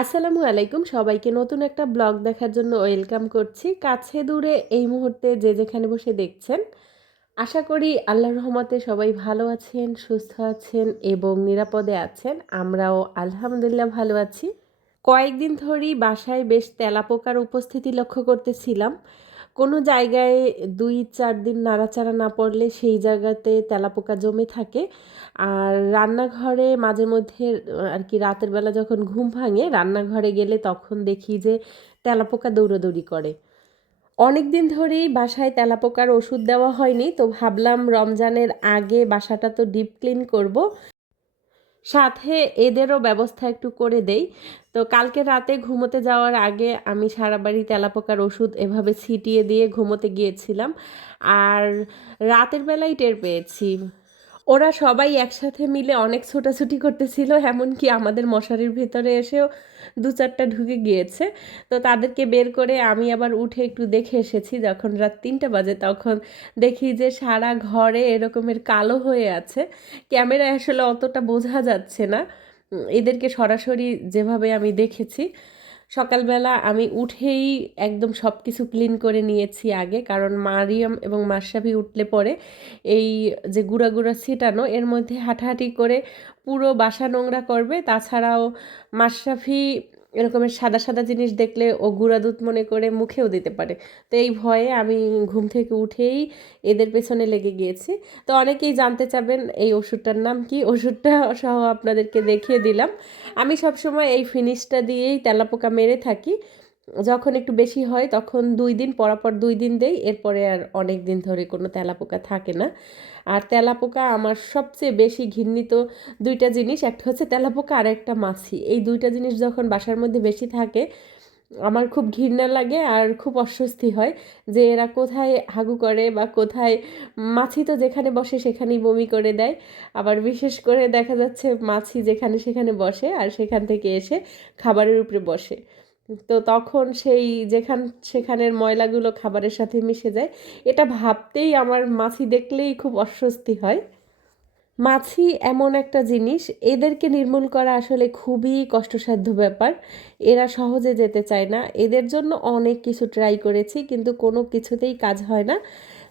আসসালামু আলাইকুম। সবাইকে নতুন একটা ব্লগ দেখার জন্য ওয়েলকাম করছি। কাছে দূরে এই মুহূর্তে যে যেখানে বসে দেখছেন, আশা করি আল্লাহ রহমতে সবাই ভালো আছেন, সুস্থ আছেন এবং নিরাপদে আছেন। আমরাও আলহামদুলিল্লাহ ভালো আছি। কয়েকদিন ধরেই বাসায় বেশ তেলাপোকার উপস্থিতি লক্ষ্য করতেছিলাম। কোনো জায়গায় দুই, চার দিন নাড়াচাড়া না পড়লে সেই জায়গাতে তেলাপোকা জমে থাকে। আর রান্নাঘরে মাঝে মধ্যে, আর কি রাতের বেলা যখন ঘুম ভাঙে, রান্নাঘরে গেলে তখন দেখি যে তেলাপোকা দৌড়াদৌড়ি করে। অনেক দিন ধরেই বাসায় তেলাপোকার ওষুধ দেওয়া হয়নি, তো ভাবলাম রমজানের আগে বাসাটা তো ডিপ ক্লিন করব। সাথে এদেরও ব্যবস্থা একটু করে দেই। তো কালকে রাতে ঘুমোতে যাওয়ার আগে আমি সারা বাড়ি তেলাপোকার ওষুধ এভাবে ছিটিয়ে দিয়ে ঘুমোতে গিয়েছিলাম। আর রাতের বেলায় টের পেয়েছি। ওরা সবাই একসাথে মিলে অনেক ছোটাছুটি করতেছিল, এমনকি আমাদের মশারির ভেতরে এসেও দু চারটা ঢুকে গিয়েছে। তো তাদেরকে বের করে আমি আবার উঠে একটু দেখে এসেছি, যখন রাত তিনটা বাজে তখন দেখি যে সারা ঘরে এরকমের কালো হয়ে আছে। ক্যামেরায় আসলে অতটা বোঝা যাচ্ছে না। এদেরকে সরাসরি যেভাবে আমি দেখেছি। সকালবেলা আমি উঠেই একদম সব কিছু ক্লিন করে নিয়েছি আগে, কারণ মারিয়াম এবং মাসাফি উঠলে পরে এই যে গুঁড়া গুঁড়া ছিটানো, এর মধ্যে হাঁটাহাঁটি করে পুরো বাসা নোংরা করবে। তাছাড়াও মাশরাফি এরকমের সাদা সাদা জিনিস দেখলে ও গুঁড়া দুধ মনে করে মুখেও দিতে পারে। তো এই ভয়ে আমি ঘুম থেকে উঠেই এদের পেছনে লেগে গিয়েছি। তো অনেকেই জানতে চাবেন এই ওষুধটার নাম কি? ওষুধটা সহ আপনাদেরকে দেখিয়ে দিলাম। আমি সবসময় এই ফিনিশটা দিয়েই তেলাপোকা মেরে থাকি। যখন একটু বেশি হয়, তখন দুই দিন পরাপর দুই দিন দেই। এরপরে আর অনেক দিন ধরে কোনো তেলাপোকা থাকে না। আর তেলাপোকা আমার সবচেয়ে বেশি ঘৃণিত দুইটা জিনিস, একটা হচ্ছে তেলাপোকা আর একটা মাছি। এই দুইটা জিনিস যখন বাসার মধ্যে বেশি থাকে, আমার খুব ঘৃণা লাগে আর খুব অস্বস্তি হয় যে এরা কোথায় হাগু করে বা কোথায় মাছি তো যেখানে বসে সেখানেই বমি করে দেয়। আবার বিশেষ করে দেখা যাচ্ছে মাছি যেখানে সেখানে বসে আর সেখান থেকে এসে খাবারের উপরে বসে। তো তখন সেই যেখান, সেখানের ময়লাগুলো খাবারের সাথে মিশে যায়। এটা ভাবতেই আমার মাছি দেখলেই খুব অস্বস্তি হয়। মাছি এমন একটা জিনিস, এদেরকে নির্মূল করা আসলে খুবই কষ্টসাধ্য ব্যাপার। এরা সহজে যেতে চায় না। এদের জন্য অনেক কিছু ট্রাই করেছি, কিন্তু কোনো কিছুতেই কাজ হয় না।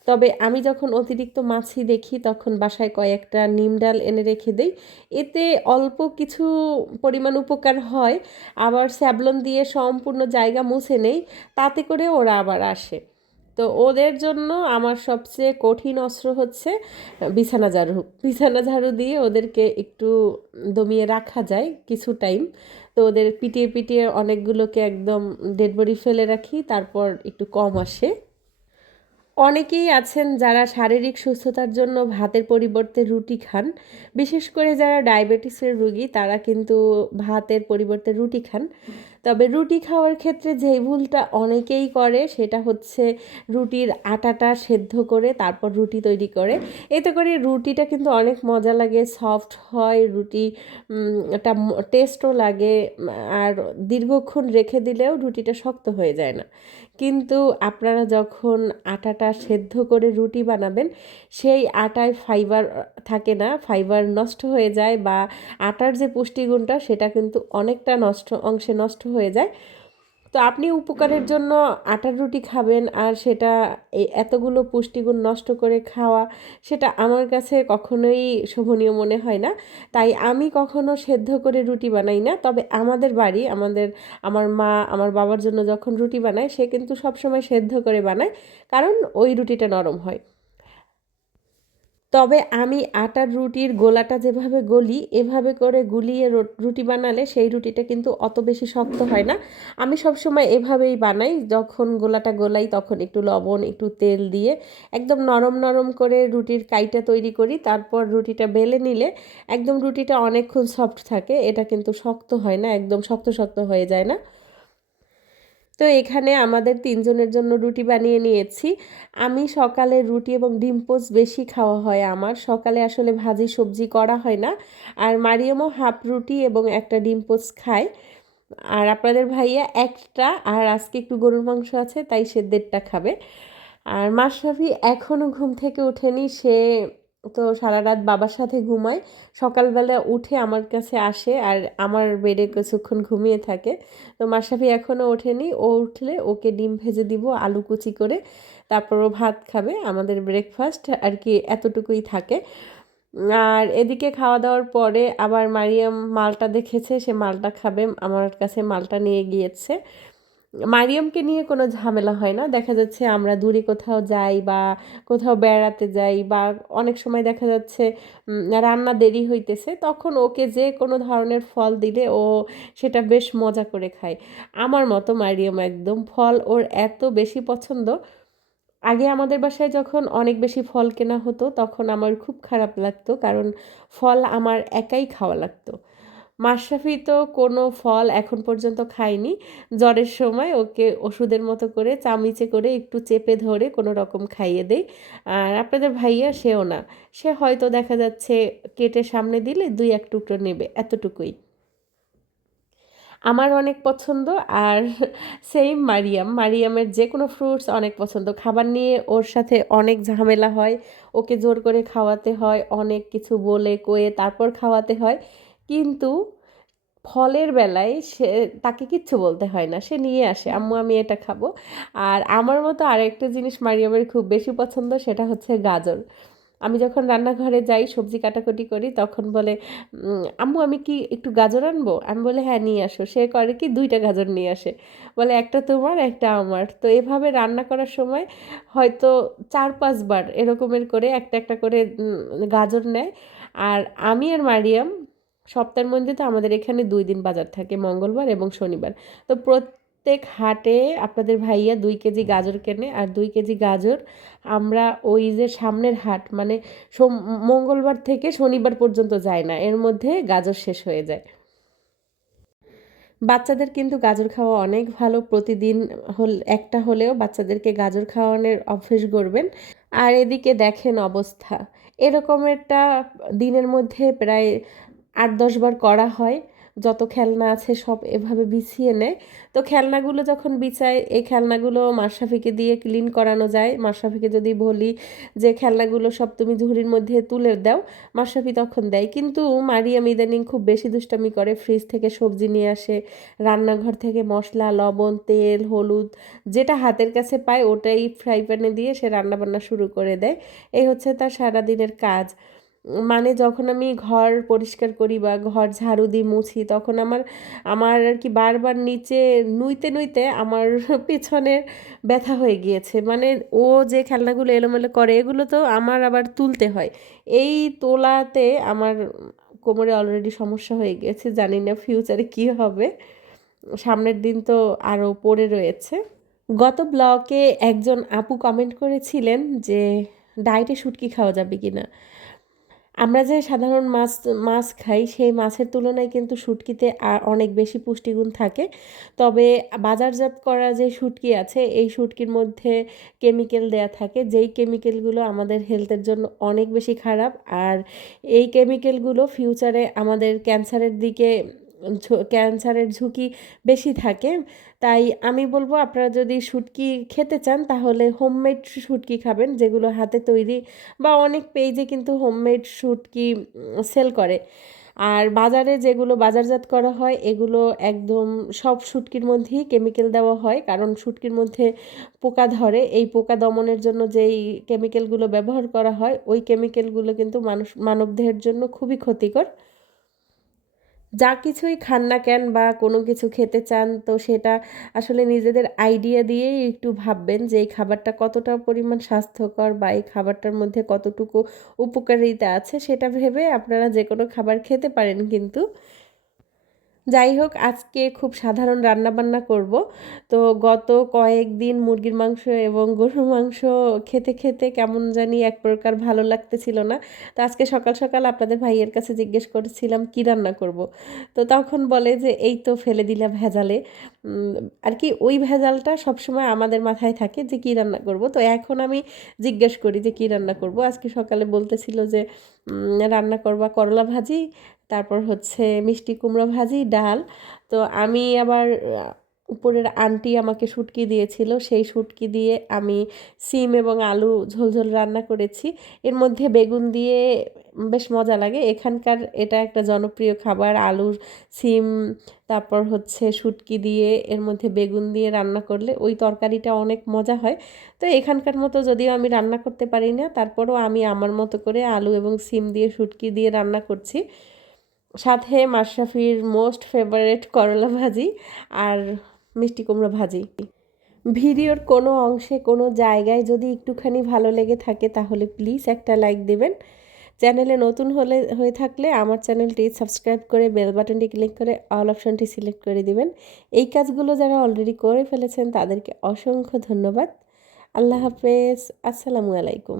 তবে আমি যখন অতিরিক্ত মাছি দেখি, তখন বাসায় কয়েকটা নিম ডাল এনে রেখে দেই। এতে অল্প কিছু পরিমাণ উপকার হয়। আবার স্যাবলন দিয়ে সম্পূর্ণ জায়গা মুছে নেই, তাতে করে ওরা আবার আসে। তো ওদের জন্য আমার সবচেয়ে কঠিন অস্ত্র হচ্ছে বিছানা ঝাড়ু। বিছানা ঝাড়ু দিয়ে ওদেরকে একটু দমিয়ে রাখা যায় কিছু টাইম। তো ওদের পিটিয়ে পিটিয়ে অনেকগুলোকে একদম ডেড বডি ফেলে রাখি, তারপর একটু কম আসে। অনেকেই আছেন যারা শারীরিক সুস্থতার জন্য ভাতের পরিবর্তে রুটি খান। বিশেষ করে যারা ডায়াবেটিসের রুগী, তারা কিন্তু ভাতের পরিবর্তে রুটি খান। তবে রুটি খাওয়ার ক্ষেত্রে যে ভুলটা অনেকেই করে, সেটা হচ্ছে রুটির আটাটা সেদ্ধ করে তারপর রুটি তৈরি করে। এতে করে রুটিটা কিন্তু অনেক মজা লাগে, সফট হয়, রুটি একটা টেস্টও লাগে, আর দীর্ঘক্ষণ রেখে দিলেও রুটিটা শক্ত হয়ে যায় না। কিন্তু আপনারা যখন আটাটা সেদ্ধ করে রুটি বানাবেন, সেই আটায় ফাইবার থাকে না, ফাইবার নষ্ট হয়ে যায় বা আটার যে পুষ্টিগুণটা, সেটা কিন্তু অনেকটা নষ্ট, অংশে নষ্ট হয়ে যায়। তো আপনি উপকারের জন্য আটার রুটি খাবেন আর সেটা এতগুলো পুষ্টিগুণ নষ্ট করে খাওয়া, সেটা আমার কাছে কখনোই শোভনীয় মনে হয় না। তাই আমি কখনো সেদ্ধ করে রুটি বানাই না। তবে আমাদের বাড়ি, আমাদের, আমার মা, আমার বাবার জন্য যখন রুটি বানায়, সে কিন্তু সবসময় সেদ্ধ করে বানায়। কারণ ওই রুটিটা নরম হয়। তবে আমি আটার রুটির গোলাটা যেভাবে গলি, এভাবে করে গুলিয়ে রুটি বানালে সেই রুটিটা কিন্তু অত বেশি শক্ত হয় না। আমি সবসময় এভাবেই বানাই, যখন গোলাটা গোলাই তখন একটু লবণ, একটু তেল দিয়ে একদম নরম নরম করে রুটির কাইটা তৈরি করি। তারপর রুটিটা বেলে নিলে একদম রুটিটা অনেকক্ষণ সফট থাকে, এটা কিন্তু শক্ত হয় না, একদম শক্ত শক্ত হয়ে যায় না। তো এখানে আমাদের তিনজনের জন্য রুটি বানিয়ে নিয়েছি। আমি সকালে রুটি এবং ডিম পোস্ট বেশি খাওয়া হয় আমার। সকালে আসলে ভাজি সবজি করা হয় না। আর মারিয়ামও হাফ রুটি এবং একটা ডিম পোস্ট খায়। আর আপনাদের ভাইয়া একটা, আর আজকে একটু গরুর মাংস আছে, তাই সে দেড়টা খাবে। আর মাশরাফি এখনও ঘুম থেকে ওঠেনি, সে তো সারা রাত বাবার সাথে ঘুমায় সকালবেলা উঠে আমার কাছে আসে আর আমার বেডে কিছুক্ষণ ঘুমিয়ে থাকে। তো মাসাফি এখনও ওঠেনি। ও উঠলে ওকে ডিম ভেজে দিব, আলু কুচি করে, তারপর ও ভাত খাবে, আমাদের ব্রেকফাস্ট আর কি এতটুকুই থাকে। আর এদিকে খাওয়া দাওয়ার পরে আবার মারিয়াম মালটা দেখেছে, সে মালটা খাবে, আমার কাছে মালটা নিয়ে গিয়েছে। মারিয়ামকে নিয়ে কোনো ঝামেলা হয় না। দেখা যাচ্ছে আমরা দূরে কোথাও যাই বা কোথাও বেড়াতে যাই বা অনেক সময় দেখা যাচ্ছে রান্না দেরি হইতেছে, তখন ওকে যে কোনো ধরনের ফল দিলে ও সেটা বেশ মজা করে খায়। আমার মতো মারিয়াম একদম ফল ওর এত বেশি পছন্দ। আগে আমাদের বাসায় যখন অনেক বেশি ফল কেনা হতো, তখন আমার খুব খারাপ লাগতো, কারণ ফল আমার একাই খাওয়া লাগতো। মাশরাফি তো কোনো ফল এখন পর্যন্ত খায়নি জ্বরের সময় ওকে ওষুধের মতো করে চামিচে করে একটু চেপে ধরে কোনো রকম খাইয়ে দেই। আর আপনাদের ভাইয়া সেও না। সে হয়তো দেখা যাচ্ছে কেটে সামনে দিলে দুই এক টুকরো নেবে, এতটুকুই। আমার অনেক পছন্দ আর সেম মারিয়াম। মারিয়ামের যে কোনো ফ্রুটস অনেক পছন্দ। খাবার নিয়ে ওর সাথে অনেক ঝামেলা হয়। ওকে জোর করে খাওয়াতে হয়, অনেক কিছু বলে, কয়ে, তারপর খাওয়াতে হয়। কিন্তু ফলের বেলায় সে, তাকে কিচ্ছু বলতে হয় না। সে নিয়ে আসে, আম্মু, আমি এটা খাব। আর আমার মতো আরেকটা জিনিস মারিয়ামের খুব বেশি পছন্দ, সেটা হচ্ছে গাজর। আমি যখন রান্নাঘরে যাই, সবজি কাটাকুটি করি, তখন বলে আম্মু, আমি কি একটু গাজর আনব? আমি বলে হ্যাঁ নিয়ে আসো। সে করে কি, দুইটা গাজর নিয়ে আসে। বলে, একটা তোমার, একটা আমার। তো এভাবে রান্না করার সময় হয়তো চার, পাঁচবার এরকমের করে একটা একটা করে গাজর নেয়। আর আমি আর মারিয়াম সপ্তাহের মধ্যে তো আমাদের এখানে দুই দিন বাজার থাকে, মঙ্গলবার এবং শনিবার। তো প্রত্যেক হাটে আপনাদের ভাইয়া দুই কেজি গাজর কেনে, আর দুই কেজি গাজর আমরা ওই যে সামনের হাট মানে মঙ্গলবার থেকে শনিবার পর্যন্ত যায় না, এর মধ্যে গাজর শেষ হয়ে যায়। বাচ্চাদের কিন্তু গাজর খাওয়া অনেক ভালো, প্রতিদিন হল, একটা হলেও বাচ্চাদেরকে গাজর খাওয়ানোর অভ্যেস করবেন আর এদিকে দেখেন অবস্থা এরকমেরটা দিনের মধ্যে প্রায় আট দশবার করা হয়, যত খেলনা আছে সব এভাবে বিছিয়ে নেয়। তো খেলনাগুলো যখন বিছায়, এই খেলনাগুলো মাশরাফিকে দিয়ে ক্লিন করানো যায়। মাশরাফিকে যদি বলি যে, খেলনাগুলো সব তুমি ঝুড়ির মধ্যে তুলে দাও, মাশরাফি তখন দেয়। কিন্তু মারিয়াম ইদানিং খুব বেশি দুষ্টামি করে। ফ্রিজ থেকে সবজি নিয়ে আসে, রান্নাঘর থেকে মশলা, লবণ, তেল, হলুদ, যেটা হাতের কাছে পায়, ওটাই ফ্রাই প্যানে দিয়ে সে রান্নাবান্না শুরু করে দেয়। এই হচ্ছে তার সারাদিনের কাজ। মানে যখন আমি ঘর পরিষ্কার করি বা ঘর ঝাড়ু দিই মুছি, তখন আমার আমার আর কি বারবার নিচে নুইতে নুইতে আমার পেছনে ব্যথা হয়ে গিয়েছে। মানে ও যে খেলনাগুলো এলোমেলো করে, এগুলো তো আমার আবার তুলতে হয়। এই তোলাতে আমার কোমরে অলরেডি সমস্যা হয়ে গিয়েছে, জানি না ফিউচারে কী হবে। সামনের দিন তো আরও পড়ে রয়েছে। গত ব্লকে একজন আপু কমেন্ট করেছিলেন যে ডায়েটে শুটকি খাওয়া যাবে কি না আমরা যে সাধারণ মাছ মাছ খাই, সেই মাছের তুলনায় কিন্তু শুটকিতে অনেক বেশি পুষ্টিগুণ থাকে। তবে বাজারজাত করা যে শুটকি আছে, এই শুটকির মধ্যে কেমিক্যাল দেয়া থাকে। যেই কেমিক্যালগুলো আমাদের হেলথের জন্য অনেক বেশি খারাপ, আর এই কেমিক্যালগুলো ফিউচারে আমাদের ক্যান্সারের দিকে ক্যান্সারের ঝুঁকি বেশি থাকে। তাই আমি বলব আপনারা যদি শুটকি খেতে চান, তাহলে হোমমেড শুটকি খাবেন, যেগুলো হাতে তৈরি বা অনেক পেজে কিন্তু হোমমেড শুটকি সেল করে। আর বাজারে যেগুলো বাজারজাত করা হয়, এগুলো একদম সব শুটকির মধ্যেই কেমিক্যাল দেওয়া হয়, কারণ শুটকির মধ্যে পোকা ধরে। এই পোকা দমনের জন্য যেই কেমিক্যালগুলো ব্যবহার করা হয়, ওই কেমিক্যালগুলো কিন্তু মানুষ, মানবদেহের জন্য খুবই ক্ষতিকর। যা কিছুই খান না কেন বা কোনো কিছু খেতে চান, তো সেটা আসলে নিজেদের আইডিয়া দিয়েই একটু ভাববেন যে এই খাবারটা কতটা পরিমাণ স্বাস্থ্যকর বা এই খাবারটার মধ্যে কতটুকু উপকারিতা আছে, সেটা ভেবে আপনারা যে কোনো খাবার খেতে পারেন কিন্তু। যাই হোক, আজকে খুব সাধারণ রান্নাবান্না করব। তো গত কয়েকদিন মুরগির মাংস এবং গরুর মাংস খেতে খেতে কেমন জানি এক প্রকার ভালো লাগতেছিল না। তো আজকে সকাল সকাল আপনাদের ভাইয়ের কাছে জিজ্ঞেস করেছিলাম, কি রান্না করব? তো তখন বলে যে, এই তো ফেলে দিলাম ভেজালে। আর কি ওই ভেজালটা সবসময় আমাদের মাথায় থাকে যে, কি রান্না করব? তো এখন আমি জিজ্ঞেস করি যে, কি রান্না করব? আজকে সকালে বলতেছিল যে রান্না করবা করলা ভাজি তারপর হচ্ছে মিষ্টি কুমড়ো ভাজি, ডাল। তো আমি আবার উপরের আন্টি আমাকে শুটকি দিয়েছিল। সেই শুটকি দিয়ে আমি সিম এবং আলু ঝোলঝোল রান্না করেছি। এর মধ্যে বেগুন দিয়ে বেশ মজা লাগে। এখানকার এটা একটা জনপ্রিয় খাবার। আলুর সিম, তারপর হচ্ছে শুটকি দিয়ে এর মধ্যে বেগুন দিয়ে রান্না করলে ওই তরকারিটা অনেক মজা হয়। তো এখানকার মতো যদিও আমি রান্না করতে পারি না, তারপরও আমি আমার মতো করে আলু এবং সিম দিয়ে শুটকি দিয়ে রান্না করছি। সাথে মাশরাফির মোস্ট ফেভারেট করলা ভাজি আর মিষ্টি কুমড়ো ভাজি। ভিডিওর কোনো অংশে, কোনো জায়গায় যদি একটুখানি ভালো লেগে থাকে তাহলে প্লিজ একটা লাইক দেবেন। চ্যানেলে নতুন হলে, হয়ে থাকলে আমার চ্যানেলটি সাবস্ক্রাইব করে বেল বাটনটি ক্লিক করে অল অপশনটি সিলেক্ট করে দিবেন। এই কাজগুলো যারা অলরেডি করে ফেলেছেন তাদেরকে অসংখ্য ধন্যবাদ। আল্লাহ হাফেজ। আসসালামু আলাইকুম।